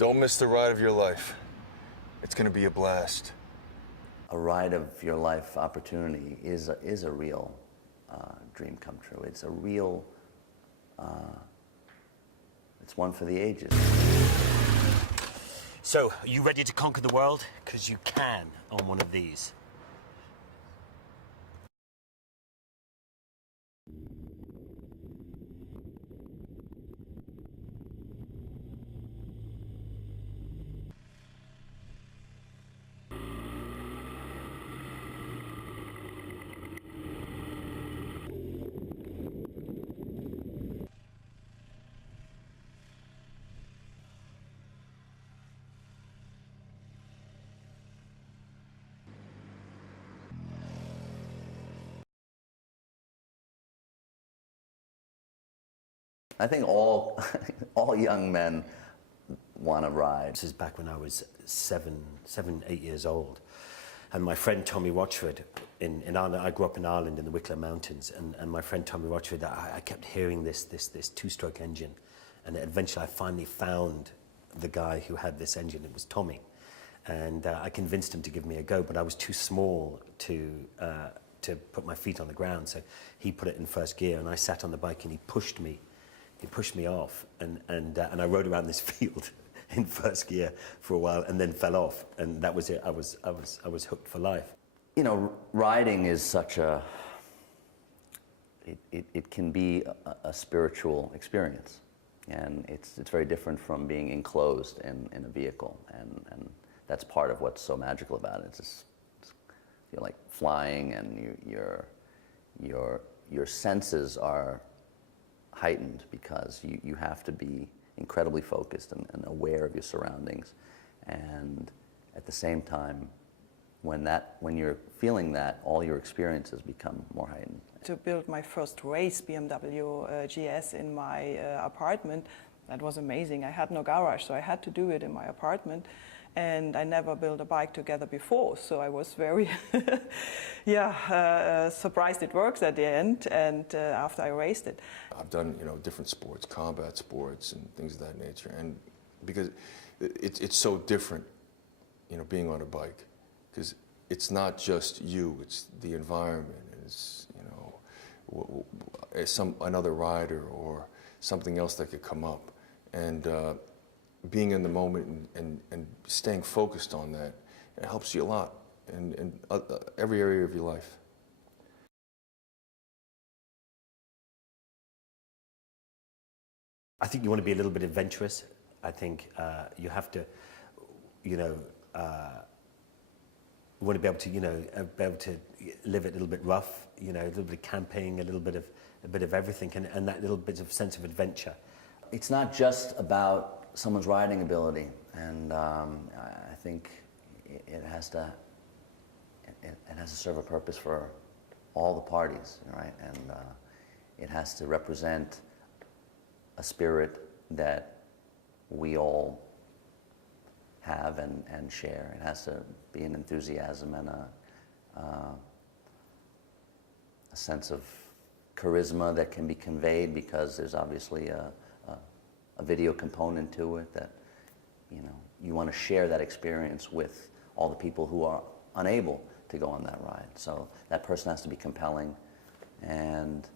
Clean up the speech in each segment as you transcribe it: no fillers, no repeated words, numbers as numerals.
Don't miss the ride of your life. It's going to be a blast. A ride of your life opportunity is a real dream come true. It's a real, it's one for the ages. So, are you ready to conquer the world? Because you can on one of these. I think all young men want to ride. This is back when I was 8 years old. And my friend Tommy Rochford in Ireland, I grew up in Ireland in the Wicklow Mountains, and my friend Tommy Rochford, I kept hearing this two-stroke engine. And eventually I finally found the guy who had this engine. It was Tommy. And I convinced him to give me a go, but I was too small to put my feet on the ground. So he put it in first gear, and I sat on the bike, and he pushed me off, and I rode around this field in first gear for a while, and then fell off, and that was it. I was hooked for life. You know, riding is such a, it can be a spiritual experience, and it's very different from being enclosed in a vehicle, and that's part of what's so magical about it. It's just, you're like flying, and your senses are heightened because you have to be incredibly focused and aware of your surroundings, and at the same time, when you're feeling that, all your experiences become more heightened. To build my first race BMW GS in my apartment, that was amazing. I had no garage, so I had to do it in my apartment. And I never built a bike together before, so I was very surprised it works at the end, and after I raced it. I've done, different sports, combat sports and things of that nature, and because it's so different, being on a bike, because it's not just you, it's the environment, it's, another rider or something else that could come up, and being in the moment and staying focused on that, it helps you a lot in every area of your life. I think you want to be a little bit adventurous. I think you have to, want to be able to live it a little bit rough, a little bit of camping, a bit of everything, and that little bit of sense of adventure. It's not just about someone's riding ability, and I think it has to serve a purpose for all the parties, right? And it has to represent a spirit that we all have and share. It has to be an enthusiasm and a sense of charisma that can be conveyed, because there's obviously a video component to it that, you want to share that experience with all the people who are unable to go on that ride. So that person has to be compelling and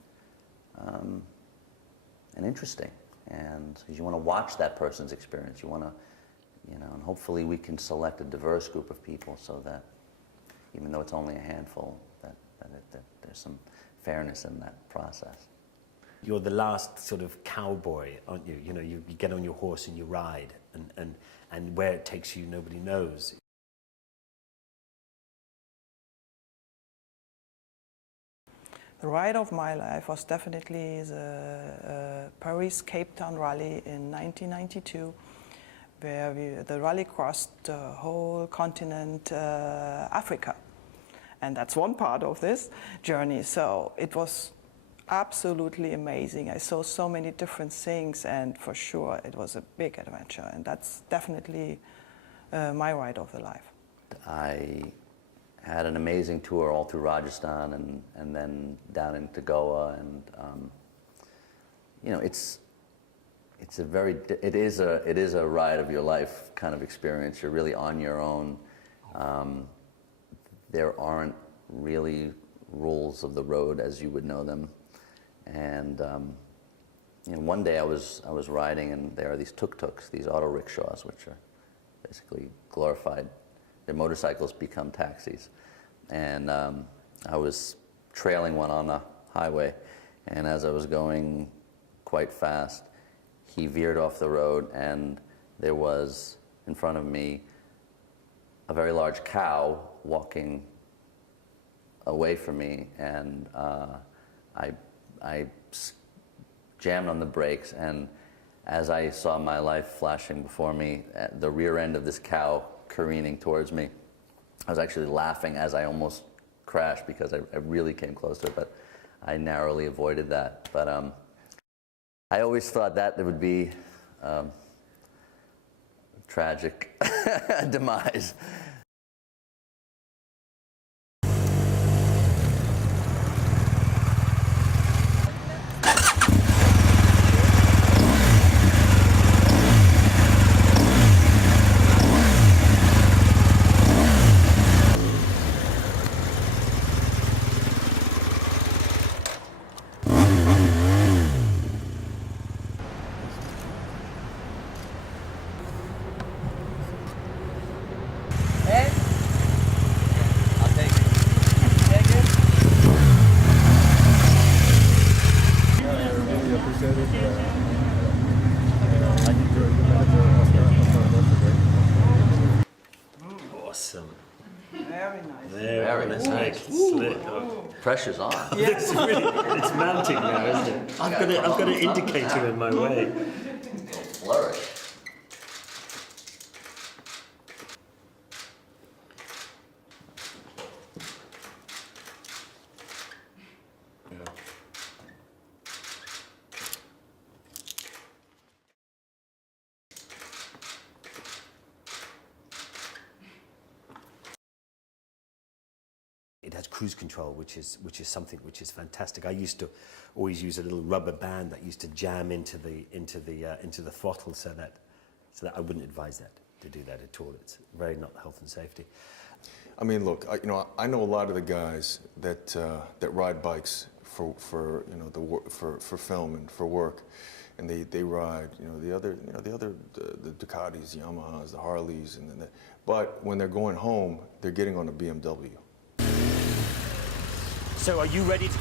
interesting, and because you want to watch that person's experience, you want to, and hopefully we can select a diverse group of people so that even though it's only a handful, that there's some fairness in that process. You're the last sort of cowboy, aren't you? You get on your horse and you ride, and where it takes you, nobody knows. The ride of my life was definitely the Paris-Cape Town rally in 1992, where the rally crossed the whole continent, Africa. And that's one part of this journey. So it was absolutely amazing. I saw so many different things, and for sure it was a big adventure, and that's definitely my ride of the life. I had an amazing tour all through Rajasthan and then down into Goa, and it's a very, it is a ride of your life kind of experience. You're really on your own. There aren't really rules of the road as you would know them. And one day I was riding, and there are these tuk-tuks, these auto rickshaws, which are basically glorified. Their motorcycles become taxis. And I was trailing one on the highway, and as I was going quite fast, he veered off the road, and there was in front of me a very large cow walking away from me, and I jammed on the brakes, and as I saw my life flashing before me, at the rear end of this cow careening towards me, I was actually laughing as I almost crashed because I really came close to it, but I narrowly avoided that. But I always thought that there would be a tragic demise. Awesome. Very nice. Very nice. Pressure's on. It's mounting now, isn't it? I've got an indicator in my way. Flourish. It has cruise control, which is something which is fantastic. I used to always use a little rubber band that used to jam into the throttle, so that I wouldn't advise that to do that at all. It's very not health and safety. I mean, look, I know a lot of the guys that ride bikes for film and for work, and they ride the Ducatis, the Yamahas, the Harleys, but when they're going home, they're getting on a BMW. So are you ready to